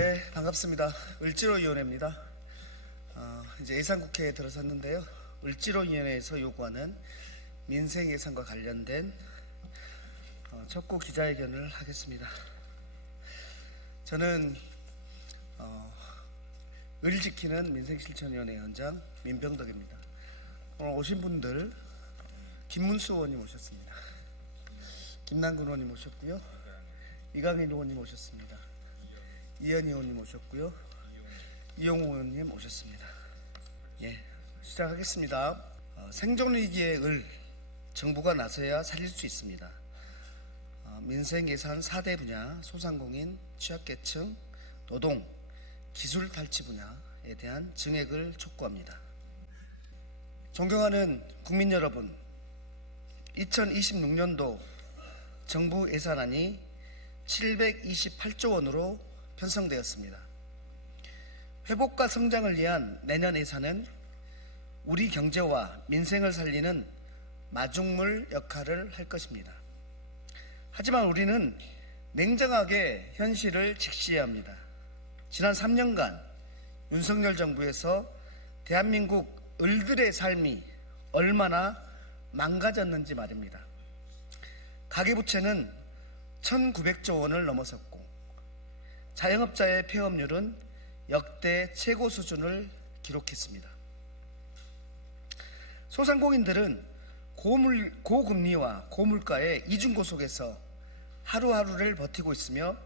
네, 반갑습니다. 을지로위원회입니다. 이제 예산국회에 들어섰는데요. 을지로위원회에서 요구하는 민생 예산과 관련된 첩보 기자회견을 하겠습니다. 저는 을 지키는 민생실천위원회 위원장 민병덕입니다. 오늘 오신 분들 김문수 의원님 오셨습니다. 김남근 의원님 오셨고요. 이강인 의원님 오셨습니다. 이현희 의원님 오셨고요. 이용호 의원님 오셨습니다. 예, 시작하겠습니다. 생존위기의 을, 정부가 나서야 살릴 수 있습니다. 민생예산 4대 분야, 소상공인, 취약계층, 노동, 기술 탈취 분야에 대한 증액을 촉구합니다. 존경하는 국민 여러분, 2026년도 정부 예산안이 728조 원으로 편성되었습니다. 회복과 성장을 위한 내년 예산은 우리 경제와 민생을 살리는 마중물 역할을 할 것입니다. 하지만 우리는 냉정하게 현실을 직시해야 합니다. 지난 3년간 윤석열 정부에서 대한민국 을들의 삶이 얼마나 망가졌는지 말입니다. 가계부채는 1900조 원을 넘어섰고 자영업자의 폐업률은 역대 최고 수준을 기록했습니다. 소상공인들은 고금리와 고물가의 이중고 속에서 하루하루를 버티고 있으며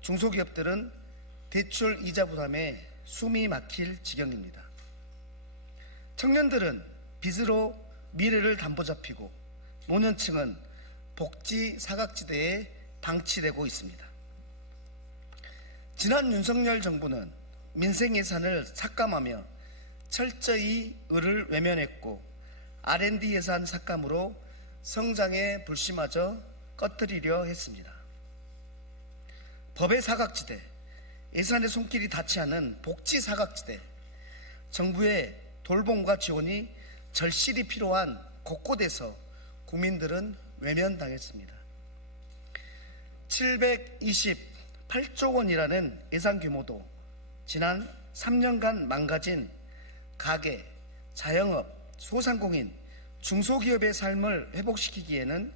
중소기업들은 대출 이자 부담에 숨이 막힐 지경입니다. 청년들은 빚으로 미래를 담보잡히고 노년층은 복지 사각지대에 방치되고 있습니다. 지난 윤석열 정부는 민생 예산을 삭감하며 철저히 을을 외면했고 R&D 예산 삭감으로 성장의 불씨마저 꺼뜨리려 했습니다. 법의 사각지대, 예산의 손길이 닿지 않은 복지 사각지대, 정부의 돌봄과 지원이 절실히 필요한 곳곳에서 국민들은 외면당했습니다. 728조 원이라는 예산 규모도 지난 3년간 망가진 가계, 자영업, 소상공인, 중소기업의 삶을 회복시키기에는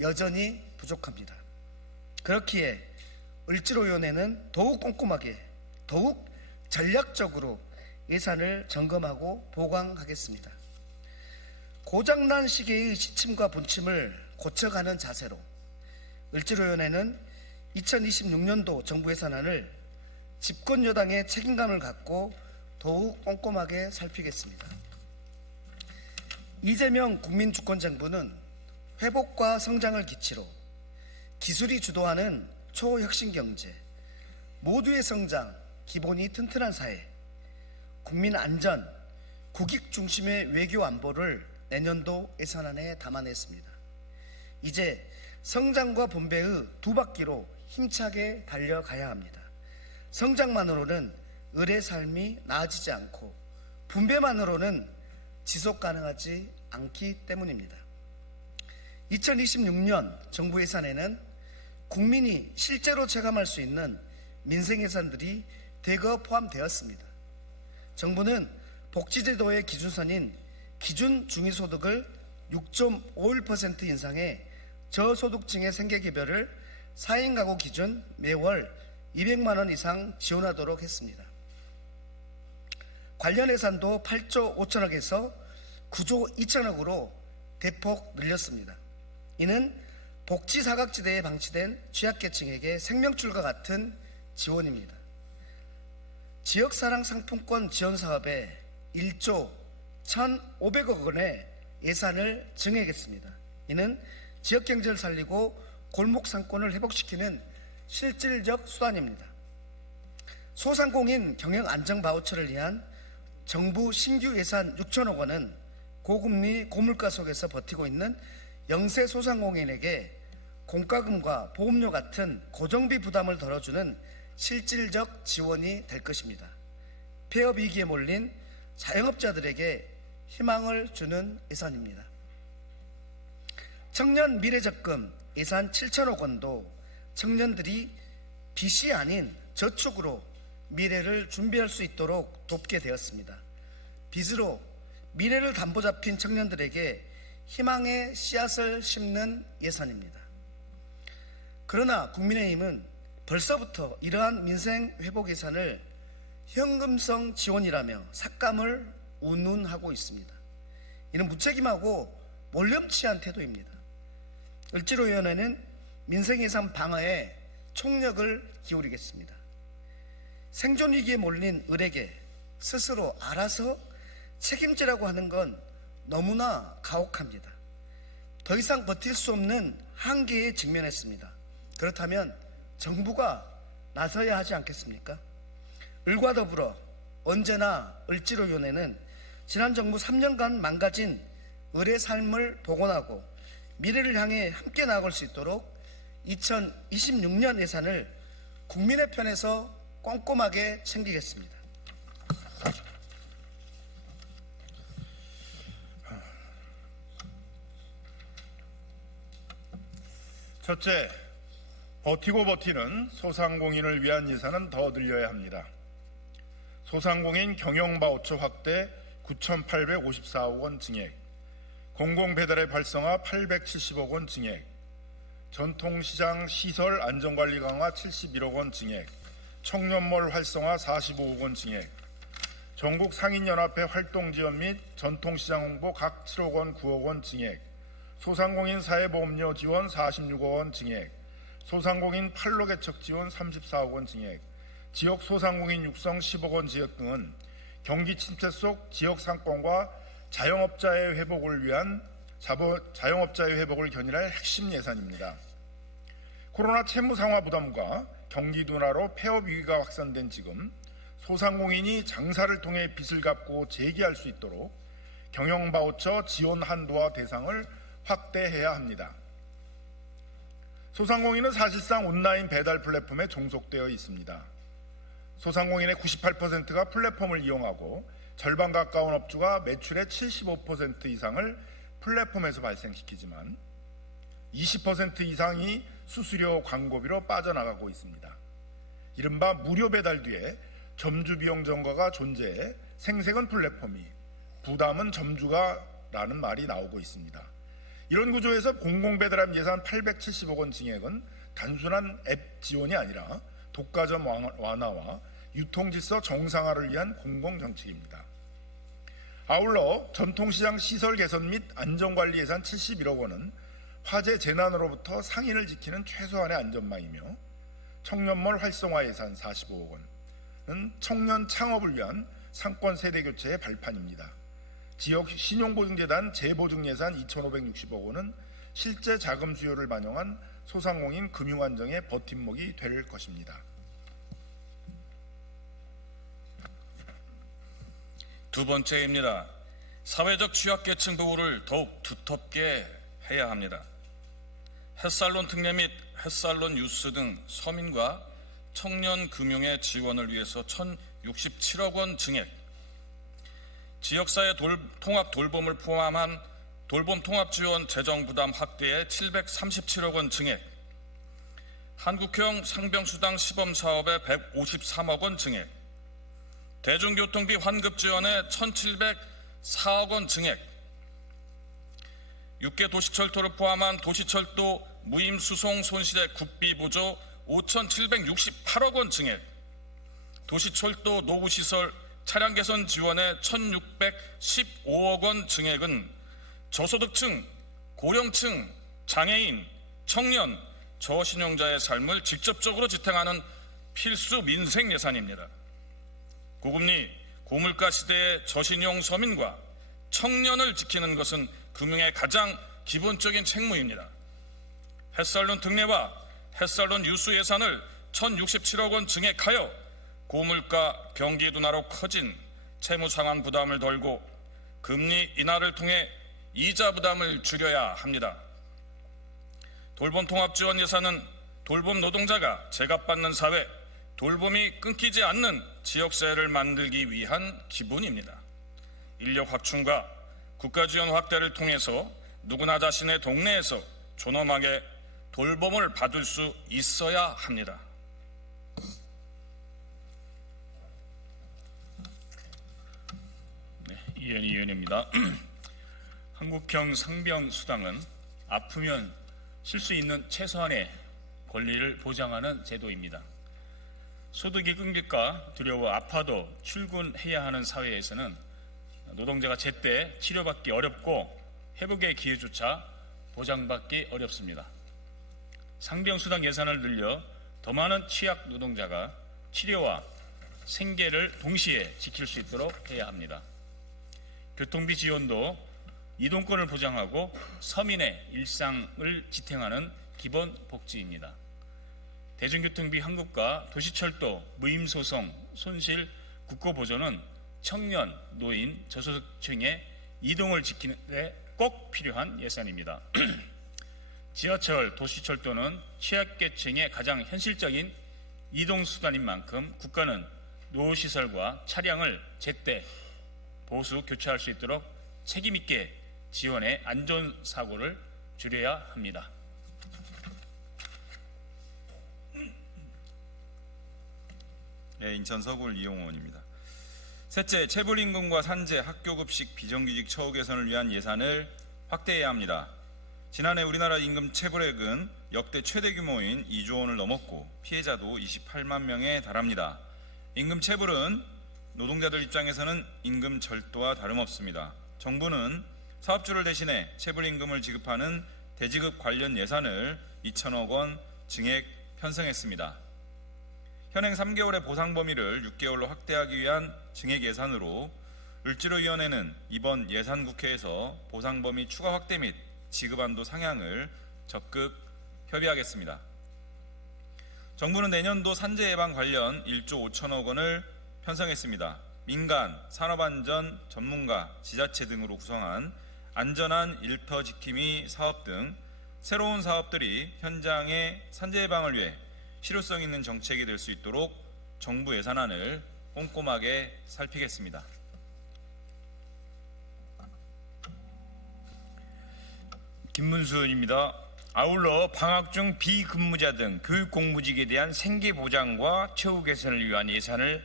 여전히 부족합니다. 그렇기에 을지로위원회는 더욱 꼼꼼하게, 더욱 전략적으로 예산을 점검하고 보강하겠습니다. 고장난 시계의 시침과 분침을 고쳐가는 자세로 을지로위원회는 2026년도 정부 예산안을 집권 여당의 책임감을 갖고 더욱 꼼꼼하게 살피겠습니다. 이재명 국민주권정부는 회복과 성장을 기치로 기술이 주도하는 초혁신 경제, 모두의 성장, 기본이 튼튼한 사회, 국민 안전, 국익 중심의 외교 안보를 내년도 예산안에 담아냈습니다. 이제 성장과 분배의 두 바퀴로 힘차게 달려가야 합니다. 성장만으로는 을의 삶이 나아지지 않고 분배만으로는 지속 가능하지 않기 때문입니다. 2026년 정부 예산에는 국민이 실제로 체감할 수 있는 민생 예산들이 대거 포함되었습니다. 정부는 복지제도의 기준선인 기준 중위소득을 6.51% 인상해 저소득층의 생계개별을 4인 가구 기준 매월 200만 원 이상 지원하도록 했습니다. 관련 예산도 8조 5천억에서 9조 2천억으로 대폭 늘렸습니다. 이는 복지 사각지대에 방치된 취약계층에게 생명줄과 같은 지원입니다. 지역사랑 상품권 지원 사업에 1조 1,500억 원의 예산을 증액했습니다. 이는 지역경제를 살리고 골목상권을 회복시키는 실질적 수단입니다. 소상공인 경영안정 바우처를 위한 정부 신규 예산 6천억 원은 고금리 고물가 속에서 버티고 있는 영세 소상공인에게 공과금과 보험료 같은 고정비 부담을 덜어주는 실질적 지원이 될 것입니다. 폐업 위기에 몰린 자영업자들에게 희망을 주는 예산입니다. 청년 미래적금 예산 7천억 원도 청년들이 빚이 아닌 저축으로 미래를 준비할 수 있도록 돕게 되었습니다. 빚으로 미래를 담보 잡힌 청년들에게 희망의 씨앗을 심는 예산입니다. 그러나 국민의힘은 벌써부터 이러한 민생 회복 예산을 현금성 지원이라며 삭감을 운운하고 있습니다. 이는 무책임하고 몰렴치한 태도입니다. 을지로위원회는 민생예산 방어에 총력을 기울이겠습니다. 생존위기에 몰린 을에게 스스로 알아서 책임지라고 하는 건 너무나 가혹합니다. 더 이상 버틸 수 없는 한계에 직면했습니다. 그렇다면 정부가 나서야 하지 않겠습니까? 을과 더불어 언제나 을지로위원회는 지난 정부 3년간 망가진 을의 삶을 복원하고 미래를 향해 함께 나아갈 수 있도록 2026년 예산을 국민의 편에서 꼼꼼하게 챙기겠습니다. 첫째, 버티고 버티는 소상공인을 위한 예산은 더 늘려야 합니다. 소상공인 경영바우처 확대 9,854억 원 증액, 공공배달의 활성화 870억 원 증액, 전통시장 시설 안전관리 강화 71억 원 증액, 청년몰 활성화 45억 원 증액, 전국 상인연합회 활동 지원 및 전통시장 홍보 각 7억 원 9억 원 증액, 소상공인 사회보험료 지원 46억 원 증액, 소상공인 판로 개척 지원 34억 원 증액, 지역 소상공인 육성 10억 원 지역 등은 경기 침체 속 지역 상권과 자영업자의 회복을 위한 자영업자의 회복을 견인할 핵심 예산입니다. 코로나 채무 상환 부담과 경기 둔화로 폐업 위기가 확산된 지금 소상공인이 장사를 통해 빚을 갚고 재기할 수 있도록 경영바우처 지원 한도와 대상을 확대해야 합니다. 소상공인은 사실상 온라인 배달 플랫폼에 종속되어 있습니다. 소상공인의 98%가 플랫폼을 이용하고 절반 가까운 업주가 매출의 75% 이상을 플랫폼에서 발생시키지만 20% 이상이 수수료 광고비로 빠져나가고 있습니다. 이른바 무료 배달 뒤에 점주 비용 전가가 존재해 생색은 플랫폼이, 부담은 점주가 라는 말이 나오고 있습니다. 이런 구조에서 공공배달앱 예산 870억 원 증액은 단순한 앱 지원이 아니라 독과점 완화와 유통질서 정상화를 위한 공공정책입니다. 아울러 전통시장 시설 개선 및 안전관리 예산 71억 원은 화재 재난으로부터 상인을 지키는 최소한의 안전망이며 청년몰 활성화 예산 45억 원은 청년 창업을 위한 상권 세대교체의 발판입니다. 지역 신용보증재단 재보증 예산 2,560억 원은 실제 자금 수요를 반영한 소상공인 금융안정의 버팀목이 될 것입니다. 두 번째입니다. 사회적 취약계층 보호를 더욱 두텁게 해야 합니다. 햇살론 특례 및 햇살론 뉴스 등 서민과 청년 금융의 지원을 위해서 1,067억 원 증액, 지역사회 통합 돌봄을 포함한 돌봄 통합 지원 재정 부담 확대에 737억 원 증액, 한국형 상병수당 시범 사업에 153억 원 증액, 대중교통비 환급 지원에 1,704억 원 증액, 6개 도시철도를 포함한 도시철도 무임수송 손실의 국비 보조 5,768억 원 증액, 도시철도 노후시설 차량 개선 지원에 1,615억 원 증액은 저소득층, 고령층, 장애인, 청년, 저신용자의 삶을 직접적으로 지탱하는 필수 민생 예산입니다. 고금리, 고물가 시대의 저신용 서민과 청년을 지키는 것은 금융의 가장 기본적인 책무입니다. 햇살론 특례와 햇살론 유수 예산을 1,067억 원 증액하여 고물가 경기 둔화로 커진 채무 상환 부담을 덜고 금리 인하를 통해 이자 부담을 줄여야 합니다. 돌봄 통합 지원 예산은 돌봄 노동자가 제값받는 사회, 돌봄이 끊기지 않는 지역사회를 만들기 위한 기본입니다. 인력 확충과 국가 지원 확대를 통해서 누구나 자신의 동네에서 존엄하게 돌봄을 받을 수 있어야 합니다. 이현희 의원입니다. 한국형 상병수당은 아프면 쉴 수 있는 최소한의 권리를 보장하는 제도입니다. 소득이 끊길까 두려워 아파도 출근해야 하는 사회에서는 노동자가 제때 치료받기 어렵고 회복의 기회조차 보장받기 어렵습니다. 상병수당 예산을 늘려 더 많은 취약 노동자가 치료와 생계를 동시에 지킬 수 있도록 해야 합니다. 교통비 지원도 이동권을 보장하고 서민의 일상을 지탱하는 기본 복지입니다. 대중교통비 환급과 도시철도, 무임소송, 손실, 국고보조는 청년, 노인, 저소득층의 이동을 지키는 데 꼭 필요한 예산입니다. 지하철, 도시철도는 취약계층의 가장 현실적인 이동수단인 만큼 국가는 노후시설과 차량을 제때 보수, 교체할 수 있도록 책임있게 지원해 안전사고를 줄여야 합니다. 네, 인천 서구 이용호 의원입니다. 셋째, 체불임금과 산재, 학교급식, 비정규직 처우 개선을 위한 예산을 확대해야 합니다. 지난해 우리나라 임금 체불액은 역대 최대 규모인 2조 원을 넘었고 피해자도 28만 명에 달합니다. 임금 체불은 노동자들 입장에서는 임금 절도와 다름없습니다. 정부는 사업주를 대신해 체불임금을 지급하는 대지급 관련 예산을 2천억 원 증액 편성했습니다. 현행 3개월의 보상 범위를 6개월로 확대하기 위한 증액 예산으로 을지로위원회는 이번 예산국회에서 보상 범위 추가 확대 및 지급 한도 상향을 적극 협의하겠습니다. 정부는 내년도 산재 예방 관련 1조 5천억 원을 편성했습니다. 민간, 산업안전 전문가, 지자체 등으로 구성한 안전한 일터 지킴이 사업 등 새로운 사업들이 현장의 산재 예방을 위해 실효성 있는 정책이 될 수 있도록 정부 예산안을 꼼꼼하게 살피겠습니다. 김문수 의원입니다. 아울러 방학 중 비근무자 등 교육공무직에 대한 생계 보장과 처우 개선을 위한 예산을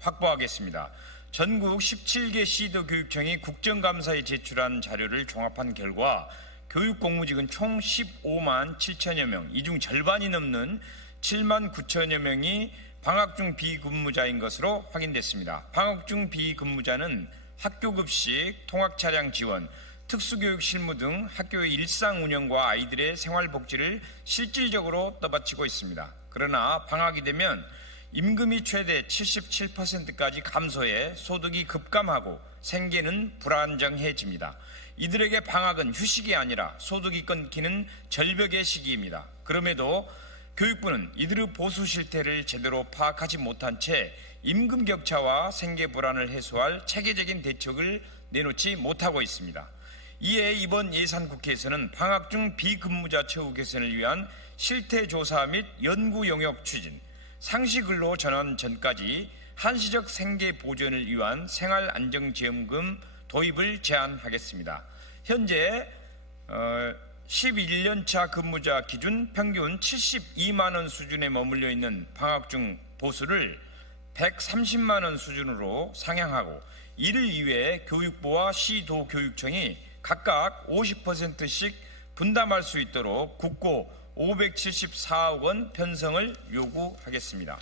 확보하겠습니다. 전국 17개 시도 교육청이 국정감사에 제출한 자료를 종합한 결과 교육공무직은 총 15만 7천여 명, 이 중 절반이 넘는 7만 9천여 명이 방학 중 비근무자인 것으로 확인됐습니다. 방학 중 비근무자는 학교급식, 통학차량 지원, 특수교육 실무 등 학교의 일상 운영과 아이들의 생활복지를 실질적으로 떠받치고 있습니다. 그러나 방학이 되면 임금이 최대 77%까지 감소해 소득이 급감하고 생계는 불안정해집니다. 이들에게 방학은 휴식이 아니라 소득이 끊기는 절벽의 시기입니다. 그럼에도 교육부는 이들의 보수 실태를 제대로 파악하지 못한 채 임금 격차와 생계 불안을 해소할 체계적인 대책을 내놓지 못하고 있습니다. 이에 이번 예산국회에서는 방학 중 비근무자 처우 개선을 위한 실태조사 및 연구 영역 추진, 상시근로 전환 전까지 한시적 생계 보전을 위한 생활안정지원금 도입을 제안하겠습니다. 현재 11년차 근무자 기준 평균 72만 원 수준에 머물러 있는 방학 중 보수를 130만 원 수준으로 상향하고 이를 위해 교육부와 시도교육청이 각각 50%씩 분담할 수 있도록 국고 574억 원 편성을 요구하겠습니다.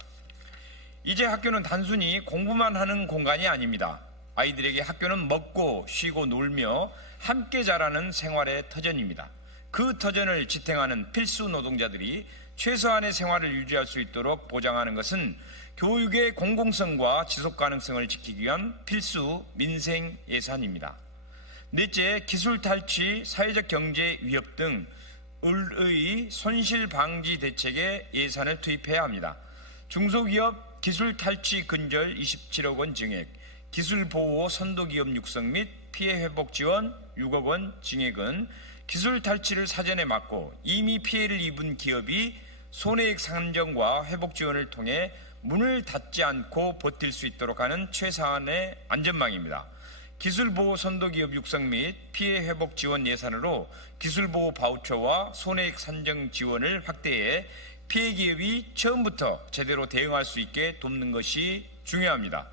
이제 학교는 단순히 공부만 하는 공간이 아닙니다. 아이들에게 학교는 먹고 쉬고 놀며 함께 자라는 생활의 터전입니다. 그 터전을 지탱하는 필수 노동자들이 최소한의 생활을 유지할 수 있도록 보장하는 것은 교육의 공공성과 지속 가능성을 지키기 위한 필수 민생 예산입니다. 넷째, 기술 탈취, 사회적 경제 위협 등 을의 손실 방지 대책에 예산을 투입해야 합니다. 중소기업 기술 탈취 근절 27억 원 증액, 기술 보호 선도기업 육성 및 피해 회복 지원 6억 원 증액은 기술 탈취를 사전에 막고 이미 피해를 입은 기업이 손해액 산정과 회복 지원을 통해 문을 닫지 않고 버틸 수 있도록 하는 최소한의 안전망입니다. 기술보호 선도기업 육성 및 피해 회복 지원 예산으로 기술보호 바우처와 손해액 산정 지원을 확대해 피해 기업이 처음부터 제대로 대응할 수 있게 돕는 것이 중요합니다.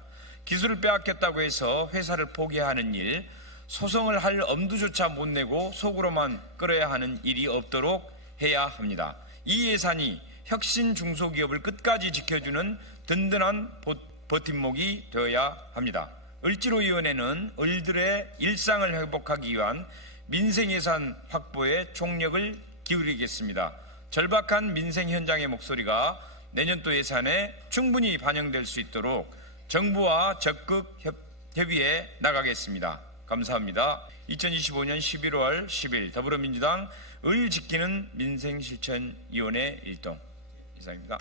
기술을 빼앗겼다고 해서 회사를 포기하는 일, 소송을 할 엄두조차 못 내고 속으로만 끌어야 하는 일이 없도록 해야 합니다. 이 예산이 혁신 중소기업을 끝까지 지켜주는 든든한 버팀목이 되어야 합니다. 을지로위원회는 을들의 일상을 회복하기 위한 민생예산 확보에 총력을 기울이겠습니다. 절박한 민생 현장의 목소리가 내년도 예산에 충분히 반영될 수 있도록 정부와 적극 협의해 나가겠습니다. 감사합니다. 2025년 11월 10일 더불어민주당 을 지키는 민생실천위원회 일동 이상입니다.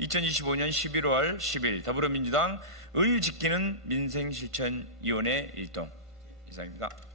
2025년 11월 10일 더불어민주당 을 지키는 민생실천위원회 일동 이상입니다.